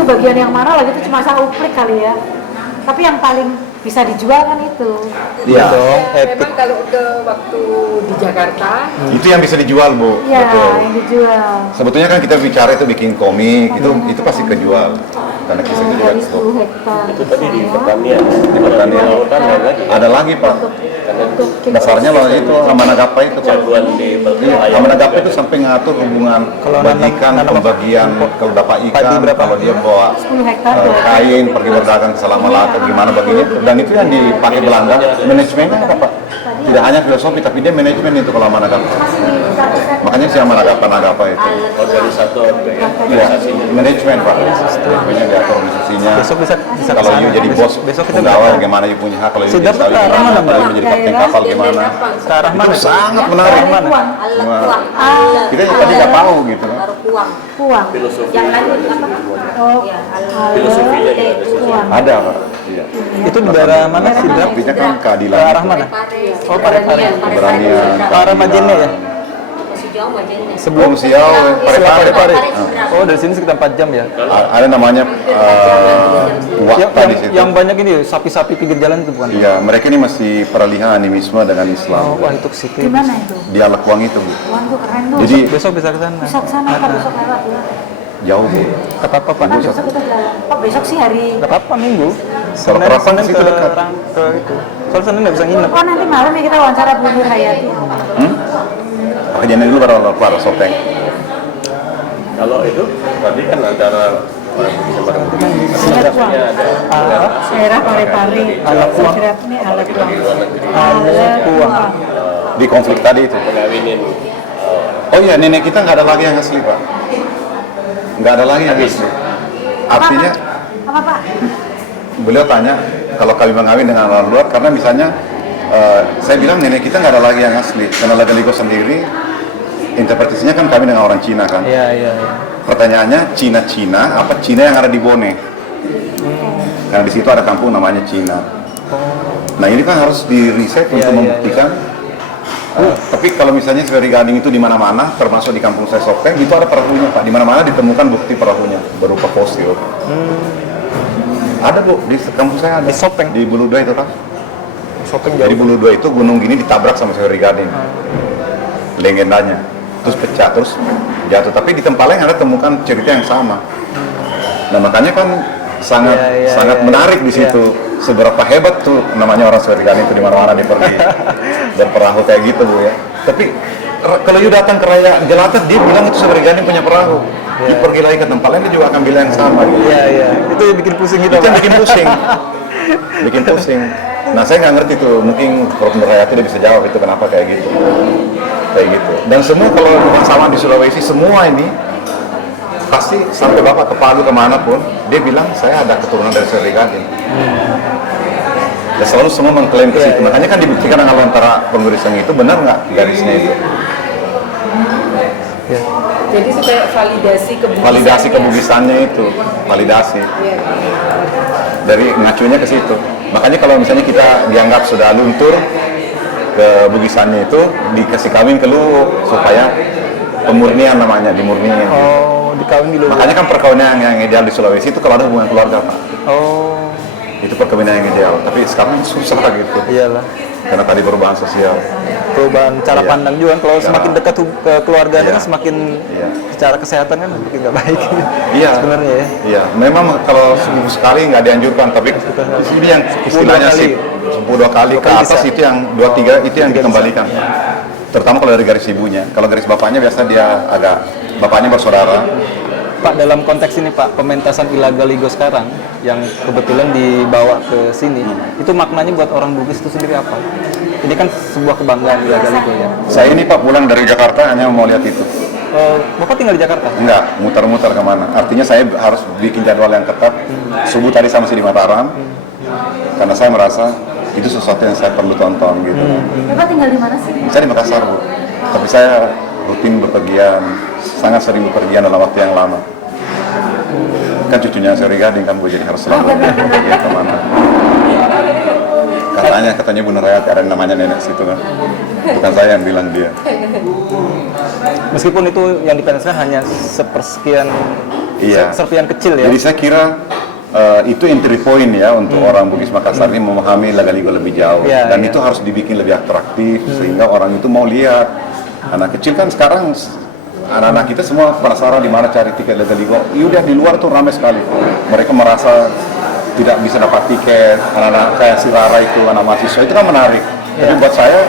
itu bagian yang mana lagi itu cuma asal uplik kali ya. Tapi yang paling bisa dijual kan itu. Iya dong. Memang kalau ke waktu di Jakarta itu yang bisa dijual, Bu. Iya, Betul. yang dijual. Sebetulnya kan kita bicara itu bikin komik, itu pasti kejual. Karena kisah itu juga Dari 10 cukup. hektar. Itu tadi di pertanian. Di pertanian. Di lautan ada lagi. Ada lagi, Pak. Untuk Dasarnya loh itu Amanagapa itu, Pak. Jagoan di Iya, Amanagapa itu sampai ngatur hubungan bagikan, pembagian, kalau dapat ikan, kalau dia bawa 10 hektar. kain, pergi berdagang ke Malaka, gimana baginya. Dan itu yang dipakai Belanda, manajemennya apa, Pak? Tidak hanya filosofi, tapi dia manajemen itu kalau Amanagapa. Makanya si Amanagapa itu. Organisator Iya, manajemen, Pak. Manajemennya diatur organisasinya. Besok bisa Kalau you jadi bos, besok kita pegawai bagaimana you punya hak, kalau you jadi Siap, ke arah mana, Mbak? kalau you menjadi kapten kapal gimana. ke arah mana? Itu sangat menarik. Mana? Kita tadi nggak tahu gitu kan. Kuang. filosofi. Yang lain apa? Oh, Filosofinya juga ada. kuang. Ada, Pak. Iya. Itu di daerah mana sih, Drap? Artinya kan Ke keadilan. arah mana? Oh, Parepare. Keberanian. Ke arah Majene ya? Masih jauh aja ini. Sebelum Siau, Parepare. Oh, dari sini sekitar 4 jam ya. ada namanya Wakta di situ. Yang banyak ini sapi-sapi pinggir jalan itu bukan? Iya, mereka ini masih peralihan animisme dengan Islam. Oh, wah itu ke situ. Di mana itu? Di Alakwang itu, Bu. Kuang tuh keren tuh. Jadi Besok bisa ke sana. Bisa ke sana Pak, besok lewat ya. jauh, Bu. Kata apa, Pak? Besok kita jalan. Pak, besok sih hari. Gak apa-apa, Minggu. Kalau Kerapan Senin sih itu dekat. ke itu. Soalnya Senin nggak bisa nginep. Oh, nanti malam ya kita wawancara Bu Nur Hayati. Pakai jangan dulu baru keluar Sopeng. Kalau itu tadi kan antara orang Bugis sama orang Bugis. Alat Kuang. Ada Daerah Parepare. Alat Kuang. Ini alat Kuang. Alat Kuang. Di konflik tadi itu. mengawinin Oh iya, nenek kita nggak ada lagi yang asli, Pak. Nggak ada lagi yang asli. Artinya, Apa Pak? beliau tanya, kalau kami mengawin dengan orang luar, karena misalnya, saya bilang nenek kita nggak ada lagi yang asli. Karena Lagaligo sendiri, interpretasinya kan kami dengan orang Cina kan. Iya, iya, iya. Pertanyaannya, Cina-Cina, apa Cina yang ada di Bone? Karena di situ ada kampung namanya Cina. Nah ini kan harus di-riset Iya, untuk iya, membuktikan. Tapi kalau misalnya Seri Gading itu di mana-mana, termasuk di kampung saya Sopeng, itu ada perahunya, Pak. Di mana-mana ditemukan bukti perahunya berupa fosil. Ada, Bu, di kampung saya ada. Di Sopeng? Di Buluda itu kan. Shopping Jadi jauh. Buluda itu gunung gini ditabrak sama Seri Gading. Legendanya. Terus pecah, terus jatuh. Tapi di tempat lain ada temukan cerita yang sama. Nah makanya kan sangat Iya, sangat iya, menarik di iya. situ. Seberapa hebat tuh namanya orang Seri Gading itu di mana-mana dia pergi berperahu kayak gitu, Bu ya. Tapi kalau you datang ke Raya Gelatet, dia bilang itu Seri Gading punya perahu. You pergi lagi ke tempat lain, dia juga akan bilang yang sama. Gitu. Iya, iya. Itu yang bikin pusing kita, Itu yang Pak. bikin pusing. Bikin pusing. Nah saya nggak ngerti tuh, mungkin Prof. Nur Hayati dia bisa jawab itu kenapa kayak gitu. Kayak gitu. Dan semua kalau bukan sama di Sulawesi, semua ini pasti sampai Bapak ke Palu kemanapun, dia bilang saya ada keturunan dari Seri Gading. Dan selalu semua mengklaim ke situ. Makanya kan dibuktikan kalau antara pengurusan itu benar nggak garisnya itu. jadi itu kayak validasi kebugisannya. Validasi kebugisannya itu, validasi. Iya. Dari ngacunya ke situ. Makanya kalau misalnya kita dianggap sudah luntur ke bugisannya itu dikasih kawin ke lu supaya pemurnian namanya, dimurniin. Oh, dikawin dulu. Makanya kan perkawinan yang ideal di Sulawesi itu kalau ada hubungan keluarga, Pak. Oh, Itu perkawinan yang ideal. Tapi sekarang susah gitu. iyalah. Karena tadi perubahan sosial. Perubahan cara Iya. pandang juga kan. Kalau Cara- semakin dekat ke keluarganya Iya. kan semakin Iya. secara kesehatan kan makin nggak baik. Iya. Sebenarnya ya. Iya, memang kalau seminggu sekali nggak dianjurkan, tapi ini yang istilahnya sih 10 kali ke atas itu yang 2-3 itu yang dikembalikan. Terutama kalau dari garis ibunya. Kalau garis bapaknya biasa dia agak bapaknya bersaudara. Pak, dalam konteks ini Pak, pementasan Ilagaligo sekarang yang kebetulan dibawa ke sini, itu maknanya buat orang Bugis itu sendiri apa? Ini kan sebuah kebanggaan Ilagaligo ya. Saya ini Pak pulang dari Jakarta hanya mau lihat itu. Bapak tinggal di Jakarta? Enggak, muter-muter kemana. Artinya saya harus bikin jadwal yang ketat. Subuh tadi saya masih di Mataram. Karena saya merasa itu sesuatu yang saya perlu tonton gitu. Bapak tinggal di mana sih? Saya di Makassar, Bu. Tapi saya rutin bepergian, sangat sering bepergian dalam waktu yang lama. Kan cucunya Seri Gading kan, Bu, jadi harus selalu bepergian kemana. Katanya Bu Nur Hayati ada yang namanya nenek situ kan. Bukan saya yang bilang dia. Meskipun itu yang dipentaskan hanya sepersekian Iya. serpian kecil ya. Jadi saya kira itu entry point ya untuk orang Bugis Makassar ini memahami Lagaligo lebih jauh. Iya, Dan iya. itu harus dibikin lebih atraktif sehingga orang itu mau lihat. Anak kecil kan sekarang anak-anak kita semua penasaran di mana cari tiket Lagaligo. Udah di luar tuh ramai sekali. Mereka merasa tidak bisa dapat tiket. Anak-anak kayak si Rara itu, anak mahasiswa itu kan menarik. Tapi buat saya,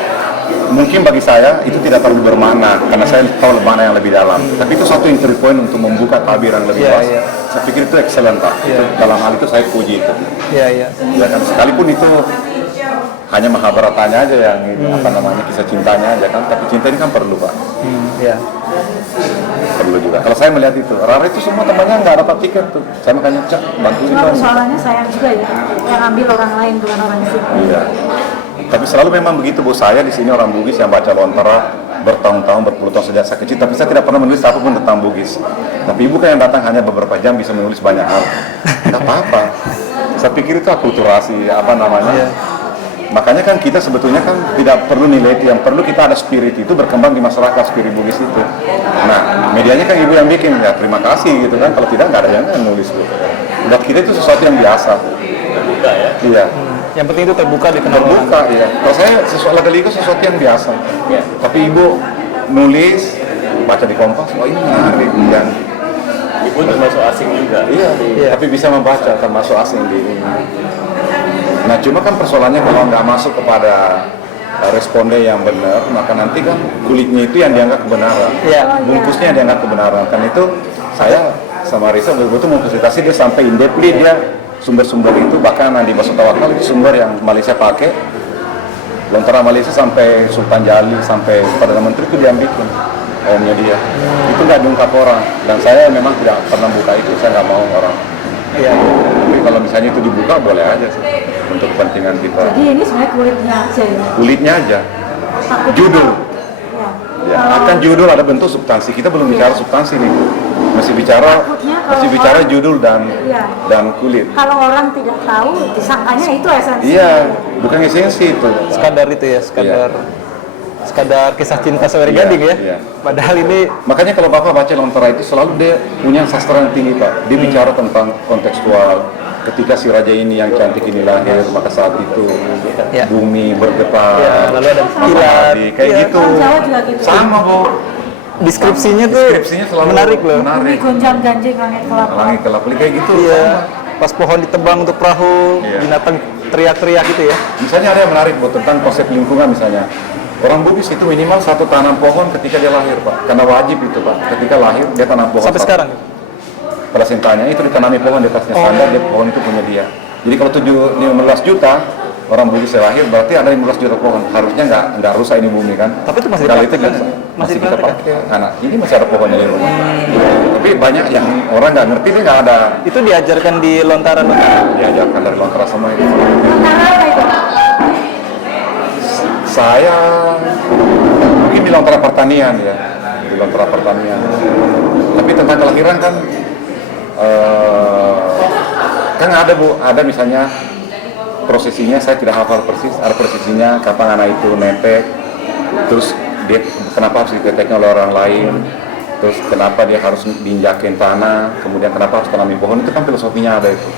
mungkin bagi saya itu tidak terlalu bermakna karena saya tahu mana yang lebih dalam. Tapi itu satu entry point untuk membuka tabir yang lebih Iya, luas. iya. Saya pikir itu excellent Pak. Itu, dalam hal itu saya puji itu. Iya, iya. Ya kan sekalipun itu hanya Mahabharatanya aja yang apa namanya kisah cintanya aja kan. Tapi cinta ini kan perlu Pak. Iya. Perlu juga. Kalau saya melihat itu, Rara itu semua temannya nggak dapat tiket tuh. Saya makanya Cak bantuin Cuma dong. persoalannya sayang juga ya, yang ambil orang lain bukan orang sini. Iya. Tapi selalu memang begitu Bu, saya di sini orang Bugis yang baca Lontara bertahun-tahun, berpuluh tahun sejak saya kecil, tapi saya tidak pernah menulis apapun tentang Bugis. Tapi Ibu kan yang datang hanya beberapa jam bisa menulis banyak hal. Tidak apa-apa. Saya pikir itu akulturasi, apa namanya. Makanya kan kita sebetulnya kan tidak perlu nilai itu, yang perlu kita ada spirit itu berkembang di masyarakat, spirit Bugis itu. Nah, medianya kan Ibu yang bikin, ya terima kasih gitu kan, kalau tidak nggak ada yang nulis gitu. Buat kita itu sesuatu yang biasa. Terbuka ya. Iya. Yang penting itu terbuka dikenal orang. Terbuka ya. Kalau saya sesuatu Lagaligo sesuatu yang biasa. Ya. Tapi Ibu nulis, baca di Kompas, oh ini menarik dan Ibu termasuk asing juga. iya, tapi bisa membaca termasuk asing di ini. Nah cuma kan persoalannya kalau nggak masuk kepada responden yang benar, maka nanti kan kulitnya itu yang dianggap kebenaran, Iya. bungkusnya yang dianggap kebenaran. Kan itu saya sama Risa betul-betul memfasilitasi dia sampai in depthly dia sumber-sumber itu, bahkan di Baso Tawakal itu sumber yang Malaysia pakai, Lontara Malaysia sampai Sultan Jalil sampai Perdana Menteri itu dia bikin omnya dia. Itu nggak diungkap orang dan saya memang tidak pernah buka itu, saya nggak mau orang. Iya. Tapi kalau misalnya itu dibuka boleh aja sih untuk kepentingan kita. Jadi ini sebenarnya kulitnya aja ya. Kulitnya aja. Takutnya Judul. kalau- Ya, akan judul ada bentuk substansi. Kita belum bicara substansi nih. Masih bicara Takutnya kalau bicara orang- judul Iya. dan kulit. Kalau orang tidak tahu, disangkanya itu esensi. Iya, bukan esensi itu. Sekadar itu ya, sekadar kisah cinta seweri Iya, gading ya. iya. Padahal ini Makanya kalau Bapak baca Lontara itu selalu dia punya sastra yang tinggi Pak. Dia bicara tentang kontekstual. Ketika si raja ini yang cantik ini lahir, maka saat itu Ya. bumi bergetar. ya, lalu ada kilat. Kayak Iya, gitu. Orang Jawa juga gitu. Sama Bu. Deskripsinya tuh Deskripsinya selalu menarik loh. Bumi Menarik. gonjang ganjing langit kelapa. Langit kelap kayak gitu. Iya. Pas pohon ditebang untuk perahu, Iya. binatang teriak-teriak gitu ya. Misalnya ada yang menarik Bu tentang konsep lingkungan misalnya. Orang Bugis itu minimal satu tanam pohon ketika dia lahir Pak. Karena wajib itu Pak. Ketika lahir dia tanam pohon. Sampai satu. sekarang. Placentanya itu ditanami pohon di atasnya standar, dia pohon itu punya dia. Jadi kalau 15 juta orang Bugis yang lahir berarti ada 15 juta pohon. Harusnya nggak rusak ini bumi kan. Tapi itu masih Kalau dipakai itu kan? masih Masih kita dipakai kan? pakai. Karena ini masih ada pohonnya di rumah. Tapi banyak yang orang nggak ngerti ini nggak ada Itu diajarkan di Lontara. diajarkan dari Lontara semua itu. Lontara apa itu? Saya mungkin di Lontara Pertanian ya, di Lontara Pertanian. Tapi tentang kelahiran kan, kan ada Bu, ada misalnya prosesinya saya tidak hafal persis, ada prosesinya kapan anak itu netek, terus dia kenapa harus diteteknya oleh orang lain, terus kenapa dia harus diinjakin tanah, kemudian kenapa harus tanami pohon, itu kan filosofinya ada itu.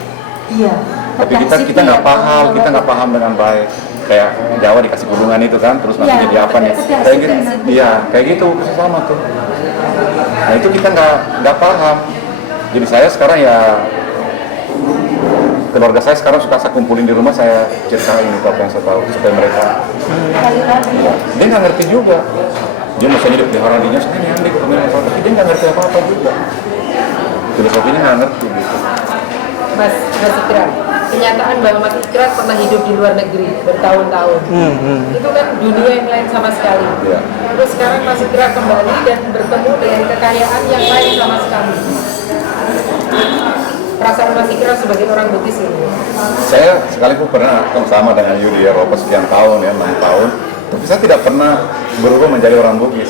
Iya. Tapi kita nggak paham, kita nggak paham dengan baik. Kayak Jawa dikasih gulungan itu kan, terus nanti Iya, jadi apa nih? tegas Kayak gitu, dengan iya, kayak gitu sama tuh. Nah itu kita nggak paham. Jadi saya sekarang ya keluarga saya sekarang suka saya kumpulin di rumah, saya ceritain itu apa yang saya tahu supaya mereka. Iya. Dia nggak ngerti juga. Dia misalnya di pelihara dinya, saya nyambi tapi dia nggak ngerti apa-apa juga. Filosofinya nggak ngerti gitu. Mas Ikrar, kenyataan bahwa Mas Ikrar pernah hidup di luar negeri bertahun-tahun. Itu kan dunia yang lain sama sekali. Iya. Terus sekarang Mas Ikrar kembali dan bertemu dengan kekayaan yang lain sama sekali. Perasaan Mas Ikrar sebagai orang Bugis ini. Saya sekalipun pernah sama dengan Yudi di Eropa sekian tahun ya, 6 tahun, tapi saya tidak pernah berubah menjadi orang Bugis.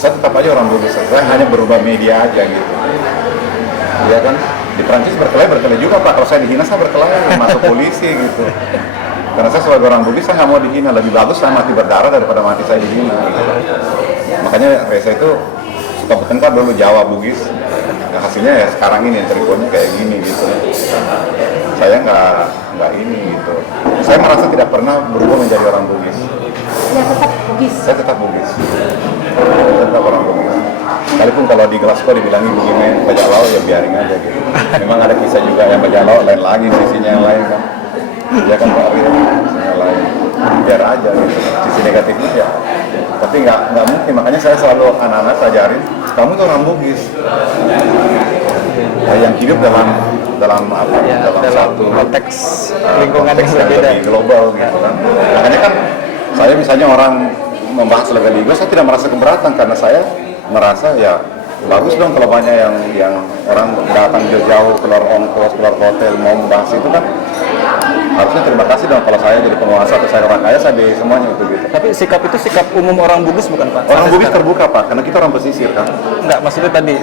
Saya tetap aja orang Bugis, saya hanya berubah media aja gitu. Iya kan? Di Prancis berkelahi juga Pak, kalau saya dihina saya berkelahi, masuk polisi gitu. Karena saya sebagai orang Bugis saya nggak mau dihina, lebih bagus saya mati berdarah daripada mati saya dihina gitu. Makanya Reza itu suka bertengkar dulu Jawa Bugis, hasilnya ya sekarang ini yang ceritanya kayak gini gitu. Saya nggak ini gitu. Saya merasa tidak pernah berubah menjadi orang Bugis. Ya tetap Bugis. Saya tetap Bugis. Tetap orang Bugis. Sekalipun kalau di Glasgow dibilangi Bugimen, bajak laut ya biarin aja gitu. Memang ada kisah juga yang bajak laut lain lagi, sisinya yang lain kan. Dia kan Pak Ria, sisinya lain. Biar aja gitu. Sisi negatifnya ya. Tapi nggak mungkin, makanya saya selalu anak-anak ajarin, kamu tuh orang Bugis. Yang hidup dalam apa? Ya, dalam satu konteks lingkungan yang konteks berbeda. lebih global gitu kan. Makanya kan saya misalnya orang membahas legaligo, saya tidak merasa keberatan karena saya merasa ya bagus dong kalau banyak yang orang datang jauh-jauh keluar ongkos, keluar hotel mau membahas itu kan harusnya terima kasih dong kalau saya jadi penguasa atau saya orang kaya saya beli semuanya itu gitu. Tapi sikap itu sikap umum orang Bugis bukan Pak? Orang Sampai Bugis sekarang. terbuka Pak, karena kita orang pesisir kan. Enggak, maksudnya tadi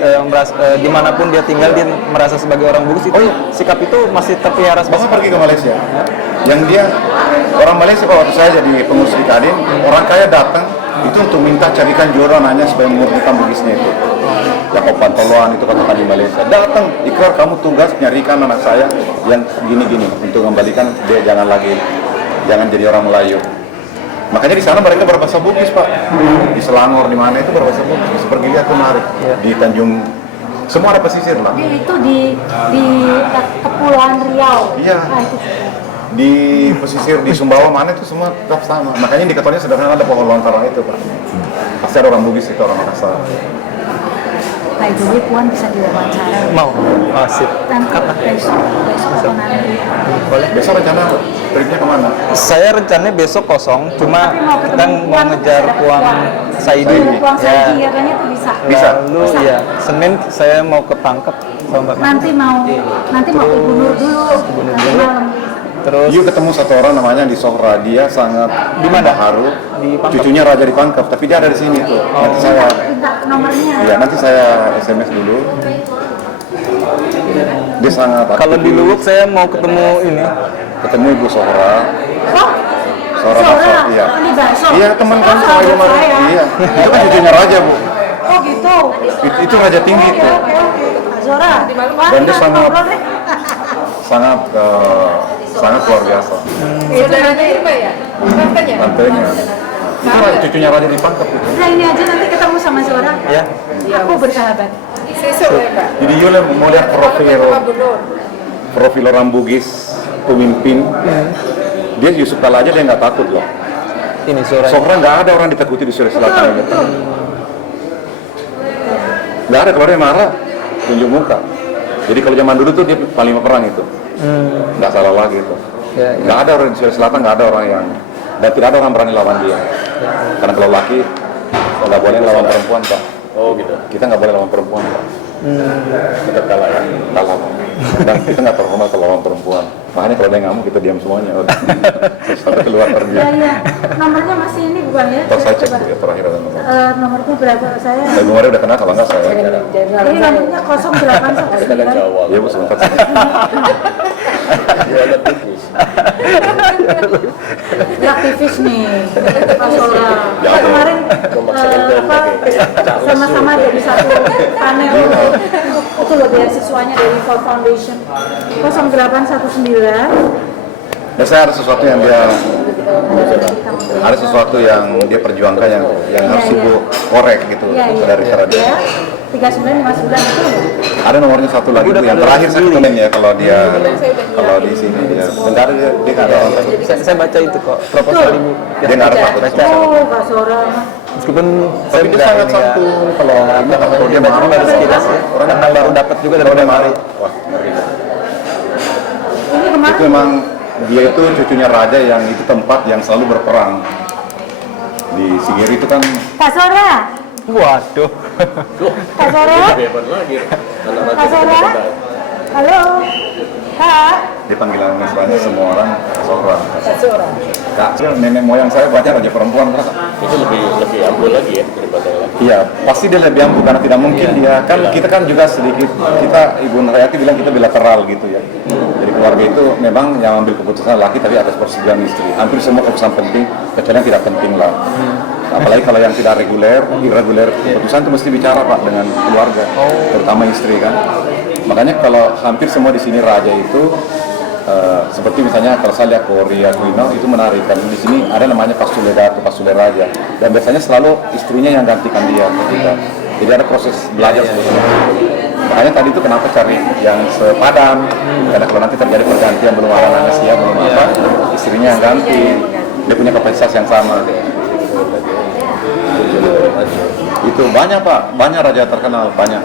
dimanapun dia tinggal dia merasa sebagai orang Bugis itu sikap itu masih terpelihara Bapak pergi ke Malaysia, yang dia orang Malaysia waktu saya jadi pengurus di Kadin, orang kaya datang itu untuk minta carikan jodoh nanya supaya memurnikan Bugisnya itu. Ya Pantoloan itu katakan di Malaysia, datang ikrar kamu tugas nyarikan anak saya yang gini-gini untuk kembalikan dia jangan jadi orang Melayu. Makanya di sana mereka berbahasa Bugis Pak, di Selangor di mana itu berbahasa Bugis. Bisa pergi lihat menarik di Tanjung, semua ada pesisir Pak. Itu di Kepulauan Riau. Iya. Nah, itu. Di pesisir di Sumbawa mana itu semua tetap sama. Makanya indikatornya sederhana, ada pohon lontar itu Pak. Pasti ada orang Bugis itu orang Makassar. Nah, jadi Puan bisa diwawancara. mau. Oh, sip. Dan besok atau nanti. Boleh. Besok rencana tripnya kemana? Saya rencananya besok kosong, cuma Tapi mau ketemu kan mau Puan, ngejar ada Puan Puan. Saidi. Puan Saidi Ya. katanya tuh bisa. Bisa. Lalu ya Senin saya mau ke Pangkep sama Mbak. Nanti mau ke Gubernur dulu. Nanti malam. Terus Yuk ketemu satu orang namanya di Sohra, dia sangat Di mana? baharu, Di Pangkep? cucunya raja di Pangkep, tapi dia ada di sini tuh. Nanti saya, Minta nomornya. ya nanti saya SMS dulu. Dia sangat kalau di Luwuk saya mau ketemu ini. ketemu Ibu Sohra. Oh, Sohra bakso, iya. Ini bakso. Iya teman kami sama Ibu Mari. saya. Iya, itu kan cucunya raja Bu. Oh gitu. Itu raja tinggi Oke, tuh. oke, oke. Pak Zora. Wah, Dan dia kita sangat- ngobrol deh. sangat luar biasa. Saudaranya Irma ya? Tantenya? Tantenya. Itu cucunya raja di Pangkep itu. Udah ini aja nanti ketemu sama Zora. Ya. Aku bersahabat. Sesuk ya Pak? Jadi Yule mau lihat Pak Bunur. profil orang Bugis pemimpin, dia Yusuf Kala aja dia nggak takut loh. Ini suara. Sohra nggak ada orang ditakuti di Sulawesi Selatan gitu. Nggak ada, kalau dia marah tunjuk muka. Jadi kalau zaman dulu tuh dia panglima perang itu, nggak salah lagi itu. Ya, ya. Nggak ada orang di Sulawesi Selatan, nggak ada orang yang, dan tidak ada orang berani lawan dia. Karena kalau laki nggak boleh lawan perempuan Pak. Oh gitu. Kita nggak boleh lawan perempuan Pak. Kita kalah ya, kalah Pak. Dan kita nggak terhormat kalau lawan perempuan. Makanya kalau dia ngamuk kita diam semuanya. Sampai keluar pergi. Ya, ya. Nomornya masih ini bukan ya? Ntar saya cek Coba. dulu ya terakhir ada nomor. Nomornya berapa saya? Saya kemarin udah kenal, kalau nggak saya. Ini nomornya 0819. Iya Bu, sebentar. Dia ada tipis. Ya aktivis nih, Pak Sora. Kita kemarin sama-sama dari satu panel itu loh beasiswanya dari Ford Foundation 0819. Ya saya ada sesuatu yang dia perjuangkan yang harus Iya, Ibu korek gitu dari cara dia. Ya, 3959 itu ya. Ada nomornya satu lagi Bu, yang terakhir saya ketemu ya kalau di sini dia. Bentar dia nggak ada orang takut. Saya baca itu kok proposal Ibu. Dia nggak ada takut. Oh, Pak Sora. Meskipun Tapi dia sangat santun kalau dia baca baru sekilas ya. Karena baru dapat juga dari dia Mari. mari. Wah, ngeri. Ini kemarin Itu memang dia itu cucunya raja yang itu tempat yang selalu berperang. Di Sigiri itu kan Pak Sora. Waduh. Pak Sora. Hebat lagi. Anak Pak Sora. Halo. Kak. dipanggilan mesranya semua orang Sohra. Sesuk. Kak, nenek moyang saya banyak raja perempuan Kak. Itu lebih ampuh lagi ya daripada yang lain. Iya, pasti dia lebih ampuh karena tidak mungkin dia kan kita kan juga sedikit Ibu Nurhayati bilang kita bilateral gitu ya. Jadi keluarga itu memang yang ambil keputusan laki tapi atas persetujuan istri. Hampir semua keputusan penting kecuali yang tidak penting lah. Apalagi Apalagi kalau yang tidak reguler, irreguler keputusan itu mesti bicara Pak dengan keluarga, terutama istri kan. Makanya kalau hampir semua di sini raja itu seperti misalnya kalau saya lihat Korea, Aquino itu menarik kan. Di sini ada namanya pastule datu, pastule raja, dan biasanya selalu istrinya yang gantikan dia. Jadi ada proses belajar sebetulnya. Makanya tadi itu kenapa cari yang sepadan, karena kalau nanti terjadi pergantian belum ada anak siap belum apa, istrinya yang ganti, dia punya kapasitas yang sama. Itu banyak Pak, banyak raja terkenal, banyak.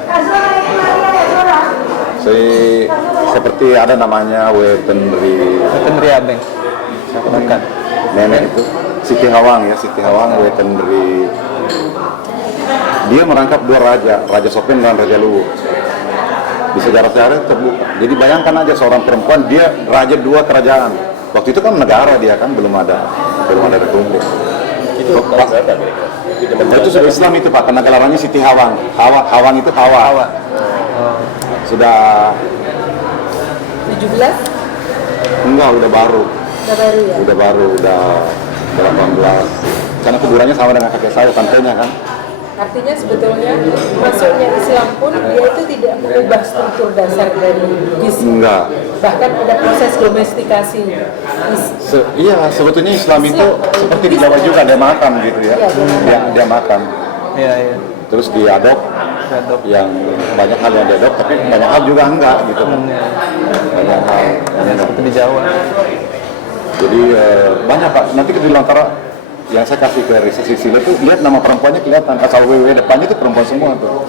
Seperti ada namanya Wetenri Abeng. Bukan. nenek itu Siti Hawang ya, Siti Hawang Wetenri. Dia merangkap dua raja, Raja Sopen dan Raja Luwu. Di sejarah-sejarah terbuka. Jadi bayangkan aja seorang perempuan dia raja dua kerajaan. Waktu itu kan negara dia kan belum ada republik. Itu tahun berapa kira-kira? Itu sudah Islam itu Pak, karena gelarannya Siti Hawang. Hawang itu Hawa. Sudah 17? enggak, udah baru. Udah baru ya? Udah 18. Karena kuburannya sama dengan kakek saya, tantenya kan. Artinya sebetulnya masuknya Islam pun dia itu tidak mengubah struktur dasar dari Bugis. Enggak. Bahkan ada proses domestikasi. Iya, sebetulnya Islam itu seperti di Jawa juga, dia makan gitu ya. Dia makan. Iya. Terus diadop, yang banyak hal yang diadop, tapi banyak hal juga enggak gitu kan. Banyak hal. Seperti di Jawa. Jadi banyak Pak. Nanti di Lontara yang saya kasih ke Riset Sila itu lihat nama perempuannya kelihatan, asal WW depannya itu perempuan semua tuh.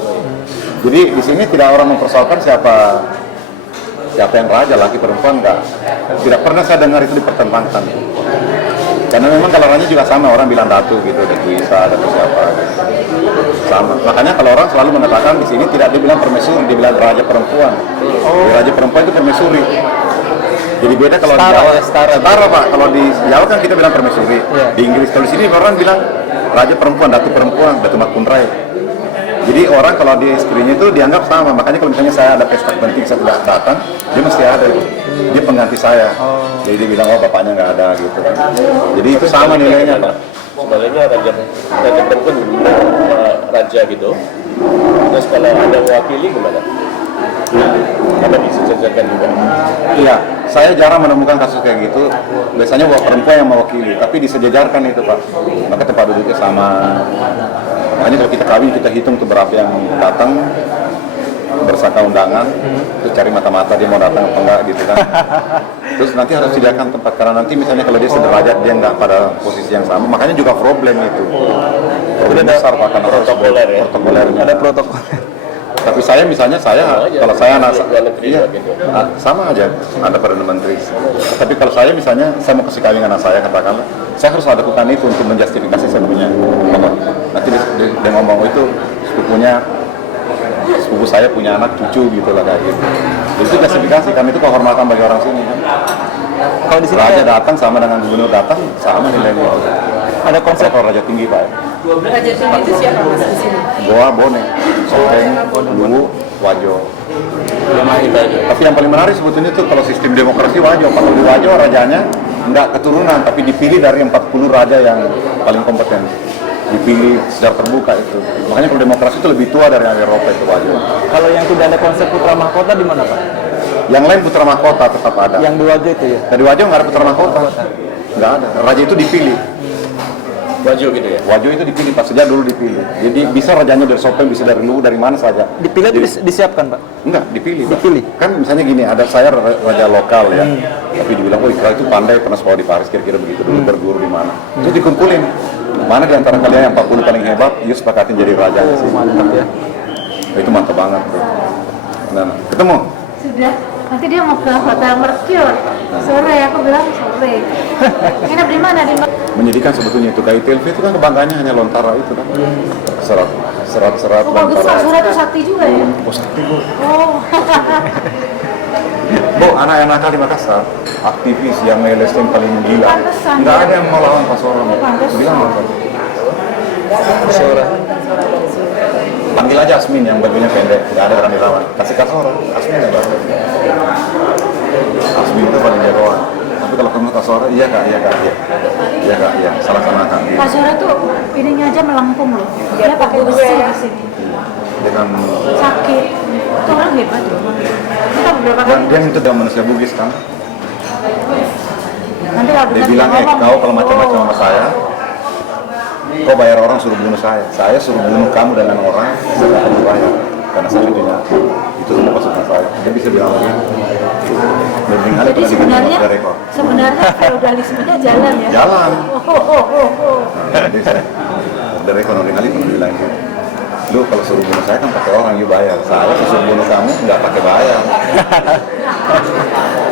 Jadi di sini tidak orang mempersoalkan siapa yang raja, laki perempuan enggak. Tidak pernah saya dengar itu dipertentangkan. Karena memang gelarannya juga sama, orang bilang datu gitu, Datu Isa, Datu siapa gitu. Sama. Makanya kalau orang selalu mengatakan di sini tidak dibilang permaisuri, dibilang raja perempuan. Di raja perempuan itu permaisuri. Jadi beda kalau di Jawa, setara Pak. Kalau di Jawa kan kita bilang permaisuri. Di Inggris, kalau di sini orang bilang raja perempuan, datu Makunrai. Jadi orang kalau di istrinya itu dianggap sama. Makanya kalau misalnya saya ada pesta penting saya tidak datang, dia mesti ada. Dia pengganti saya. Jadi dia bilang bapaknya nggak ada gitu kan. Jadi itu sama nilainya Pak. Sebenarnya raja perempuan raja gitu. Terus kalau ada mewakili gimana? Apa disejajarkan juga? Iya, saya jarang menemukan kasus kayak gitu. Biasanya perempuan yang mewakili, tapi disejajarkan itu Pak. Maka tempat duduknya sama. Makanya kalau kita kawin kita hitung tuh berapa yang datang bersaka undangan, terus cari mata-mata dia mau datang apa enggak gitu kan. Terus nanti harus sediakan tempat, karena nanti misalnya kalau dia sederajat dia enggak pada posisi yang sama, makanya juga problem itu. Problem besar Pak, karena Protokoler ya? protokolernya. Ada protokol. Tapi saya misalnya kalau saya anak iya, gitu. sama aja ada Perdana Menteri. Tapi kalau saya misalnya saya mau kasih kawin anak saya, katakanlah saya harus lakukan itu untuk menjustifikasi saya punya. Nanti dia ngomong itu sepupu saya punya anak cucu gitu lah kayak gitu. Itu justifikasi, kami itu kehormatan bagi orang sini kan. Kalau di sini Raja datang sama dengan gubernur datang sama nilainya. ada konsep Kalau raja tinggi Pak. Raja tinggi itu siapa Mas di sini? Goa, Bone, Sopeng, Luwu, Wajo. Tapi yang paling menarik sebetulnya itu kalau sistem demokrasi Wajo. Kalau di Wajo rajanya enggak keturunan, tapi dipilih dari 40 raja yang paling kompeten. Dipilih secara terbuka itu. Makanya kalau demokrasi itu lebih tua dari Eropa itu Wajo. Kalau yang tidak ada konsep putra mahkota di mana Pak? Yang lain putra mahkota tetap ada. Yang di Wajo itu ya? Dari Wajo nggak ada putra mahkota. Nggak ada. Raja itu dipilih. Wajo gitu ya? Wajo itu dipilih, Pak. Sejak dulu dipilih. Jadi bisa rajanya dari Sopeng, bisa dari Luwu, dari mana saja. Dipilih itu disiapkan Pak? Enggak, dipilih. Pak. Dipilih? Kan misalnya gini, ada saya raja lokal ya. Tapi dibilang, oh Ikra itu pandai, pernah sekolah di Paris, kira-kira begitu. Dulu berguru di mana. Terus dikumpulin. Mana di antara kalian yang 40 paling hebat, yuk sepakatin jadi raja. Mantap ya. Itu mantap banget. Nah, ketemu? Sudah. Nanti dia mau ke Hotel Mercure. Sore, aku bilang sore. Nginep di mana? Menyedihkan sebetulnya itu. KITLV itu kan kebanggaannya hanya Lontara itu kan. Serat-serat Oh, bagus Pak, Lontara. surat itu sakti juga ya? Oh, sakti Bu. Oh. Bu, anak yang nakal di Makassar, aktivis yang LSM paling gila. Pantesan, Nggak ya. ada yang mau lawan Pak Soro. Pantesan. Bilang apa? Sora. Panggil aja Asmin yang bajunya pendek, nggak ada orang dilawan. Kasih Kasoro, Asmin yang baru. Asmin itu paling jagoan. Tapi kalau kamu Kak Sora, iya Kak, salah kak. Kak Sora tuh ininya aja melengkung loh. Dia pakai besi di sini. Dengan Sakit. Itu orang hebat loh. Kita beberapa kali. dia itu udah manusia Bugis kan. Nanti kalau Dia bilang, kau kalau macam-macam sama saya, kau bayar orang suruh bunuh saya suruh bunuh kamu dengan orang, saya akan bayar. Karena saya punya itu semua pasukan saya. Dia bisa bilang begitu. Jadi sebenarnya feudalismenya jalan ya. Jalan. Oh. Jadi saya dari ekonomi kali bilang gitu. Lu kalau suruh bunuh saya kan pakai orang, you bayar. Saya suruh bunuh kamu nggak pakai bayar.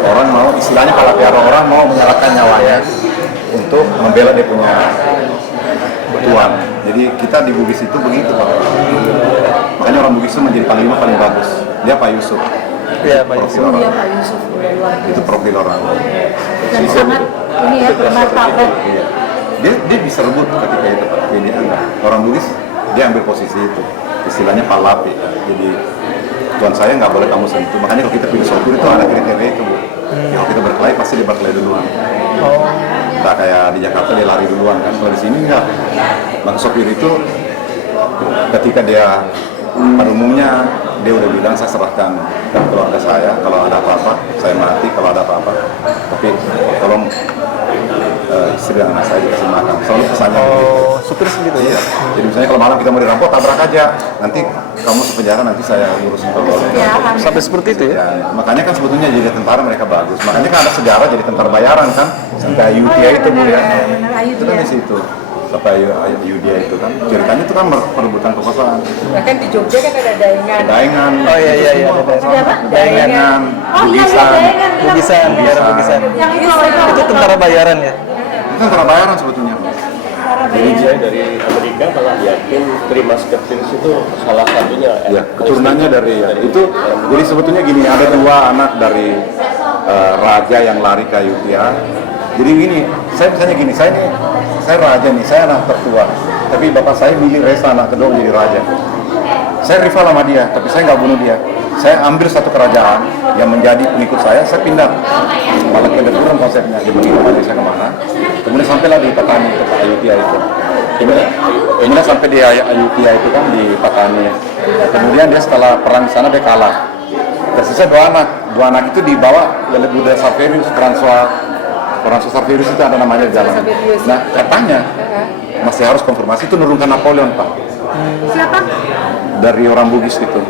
Orang mau, istilahnya kalau biar orang mau menyerahkan nyawanya untuk membela dia punya tuan. Jadi kita di Bugis itu begitu Pak. Makanya orang Bugis itu menjadi panglima paling bagus. Dia Pak Yusuf. Iya, Pak Yusuf. Iya Pak Yusuf udah luar biasa. Itu profil orang. Dan sangat ini ya bermartabat. Iya. Dia bisa rebut ketika itu Pak. Jadi orang Bugis dia ambil posisi itu. Istilahnya palapi. Jadi tuan saya nggak boleh kamu sentuh. Makanya kalau kita pilih sopir itu ada kriteria itu Bu. Kalau kita berkelahi pasti dia berkelahi duluan. Nggak kayak di Jakarta dia lari duluan kan. Kalau di sini nggak. Bang sopir itu ketika dia pada umumnya dia udah bilang saya serahkan ke keluarga saya, kalau ada apa-apa saya mati, kalau ada apa-apa tapi tolong istri dan anak saya dikasih makan, selalu pesannya Supir segitu iya. ya. Jadi misalnya kalau malam kita mau dirampok, tabrak aja, nanti kamu sepenjara, nanti saya urusin kalau Sampai seperti itu ya. ya, makanya kan sebetulnya jadi tentara mereka bagus, makanya kan ada sejarah jadi tentara bayaran kan, sampai Ayudhya itu Bu ya, itu kan di situ. Sampai Ayudhya itu kan, ceritanya itu kan perebutan kekuasaan. Bahkan di Jogja kan ada daengan. Daengan. Oh iya. Ada apa? Daengan. Oh iya daengan. Bugisan, biar Bugisan. Yang Itu tentara bayaran ya. Itu tentara bayaran sebetulnya. Jadi saya dari Amerika malah yakin terima Musketeers itu salah satunya. Ya, keturunannya dari ya, itu. Jadi sebetulnya gini, ada dua anak dari raja yang lari ke Ayudhya. Jadi gini, saya misalnya gini, saya raja nih, saya anak tertua. Tapi bapak saya milih Reza anak kedua menjadi raja. Saya rival sama dia, tapi saya nggak bunuh dia. Saya ambil satu kerajaan yang menjadi pengikut saya pindah. Malah kebetulan konsepnya, dia pergi ke Malaysia kemana. Kemudian sampailah di Patani, ke Ayudhya itu. Kemudian sampai di Ayudhya itu kan di Patani. Kemudian dia setelah perang di sana dia kalah. Tersisa dua anak itu dibawa oleh Buddha Saffarius, orang Saffarius itu ada namanya di jalan. Nah katanya masih harus konfirmasi itu nurunkan Napoleon Pak. Siapa? Dari orang Bugis itu.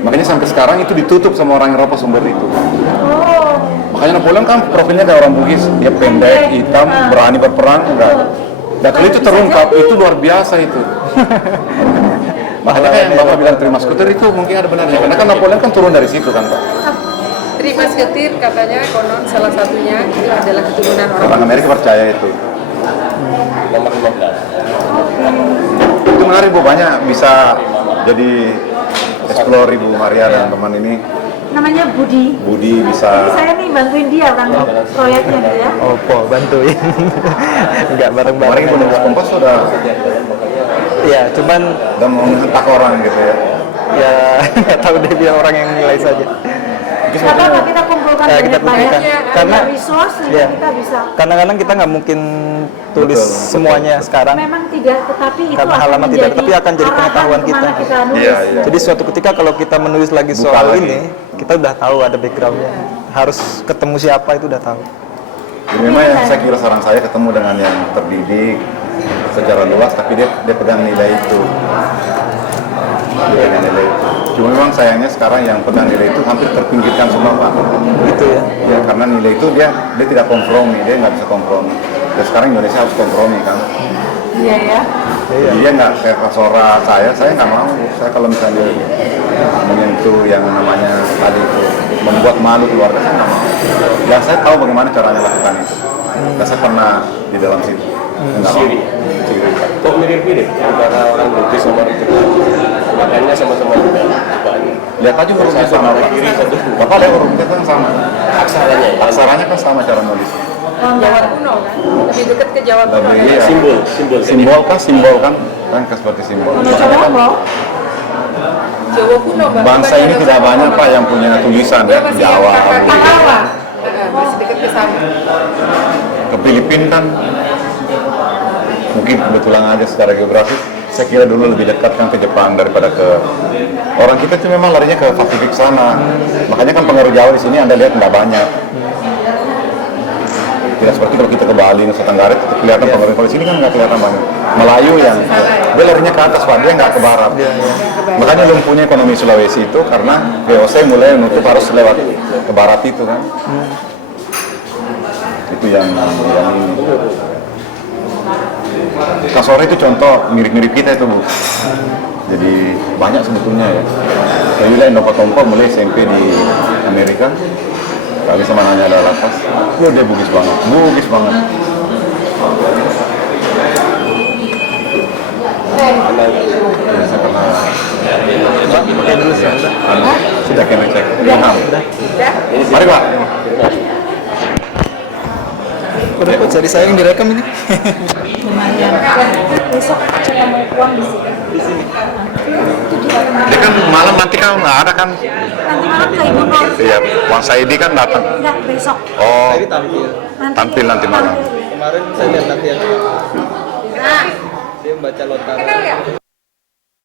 Makanya sampai sekarang itu ditutup sama orang Eropa sumber itu. Oh. Makanya Napoleon kan profilnya kayak orang Bugis, dia pendek, hitam, berani berperang, enggak. Dan kalau itu terungkap, itu luar biasa itu. Makanya kayak yang Bapak bilang terima skuter itu mungkin ada benarnya. Karena kan Napoleon kan turun dari situ kan Pak. Terima Musketeer katanya konon salah satunya itu adalah keturunan Orang Amerika percaya itu. Nomor 15. Itu menarik Bu, banyak bisa jadi explore Ibu Maria dan teman ini. Namanya Budi. Budi bisa. Saya nih bantuin dia kan proyeknya dia ya. Oh, Po, bantuin. Enggak Kemarin bareng-bareng. Ibu Nembus Kompas sudah Iya, cuman udah mau ngetak orang gitu ya. ya nggak tahu deh biar orang yang nilai saja. Gak apa-apa kita kumpulkan Ya, kita kumpulkan. banyak Karena resource sehingga ya, kita bisa. kadang-kadang kita nggak mungkin tulis Betul. semuanya sekarang. Memang tidak, tetapi itu Karena akan halaman tidak, menjadi tapi akan jadi arahan pengetahuan kemana kita. kita nulis. Iya, iya. Jadi suatu ketika kalau kita menulis lagi Buka soal lagi. ini, kita udah tahu ada backgroundnya. Harus ketemu siapa itu udah tahu. Jadi memang yang saya kira saran saya ketemu dengan yang terdidik secara luas, tapi dia pegang nilai itu. Dia pegang nilai itu. Cuma memang sayangnya sekarang yang pegang nilai itu hampir terpinggirkan semua Pak. Gitu ya. Ya karena nilai itu dia tidak kompromi, dia nggak bisa kompromi. Dan sekarang Indonesia harus kompromi kan. Iya ya. Jadi dia nggak kayak Kasora saya nggak mau. Saya kalau misalnya menyentuh yang namanya tadi itu membuat malu keluarga, saya nggak mau. Dan saya tahu bagaimana caranya lakukan itu. Dan saya pernah di dalam situ. Nggak mau. Siri. Kok mirip-mirip antara orang Bugis sama orang Jawa? Makanya sama-sama juga. Lihat aja hurufnya sama Pak. Kiri satu. Bapak lihat hurufnya kan sama. Aksaranya ya. Aksaranya kan sama cara nulis. Jawa kuno kan, lebih dekat ke Jawa kuno. Lebih, kan? iya. Simbol kan seperti simbol. Coba mau. Jawa kuno Mbak. Bangsa Bukan ini Jawa tidak kuno, banyak Mbak. Pak yang punya tulisan Dia ya, masih Jawa. yang Krakatauan. Masih dekat ke ke sana. Ke Filipina kan mungkin kebetulan aja secara geografis saya kira dulu lebih dekat kan ke Jepang daripada ke orang kita itu memang larinya ke Pasifik sana. Makanya kan pengaruh Jawa di sini Anda lihat nggak banyak. Tidak seperti kalau kita ke Bali, Nusa Tenggara itu kelihatan pengaruh. Kalau di sini kan nggak kelihatan banget. Melayu yang dia larinya ke atas Pak, dia nggak ke barat. Makanya lumpuhnya ekonomi Sulawesi itu karena VOC mulai menutup harus lewat ke barat itu kan. Itu yang ini. Kasore itu contoh mirip-mirip kita itu Bu. Jadi banyak sebetulnya ya. Saya Indopatompo mulai SMP di Amerika. Kami sama nanya ada lapas. Dia bugis banget, bugis banget. Ya, saya pernah. Pak, pakai dulu sih. Sudah kena cek. Mari Pak. Udah kok jadi saya yang direkam ini. Lumayan. Besok kita mau pulang di sini. Di sini. Dia kan malam nanti kan nggak ada kan? Nanti malam ke Ibu Nur. Iya, Bang Saidi kan datang. Enggak, besok. Oh, Tadi tampil. tampil nanti malam. Kemarin saya lihat latihan. Nah. Dia membaca lontaran.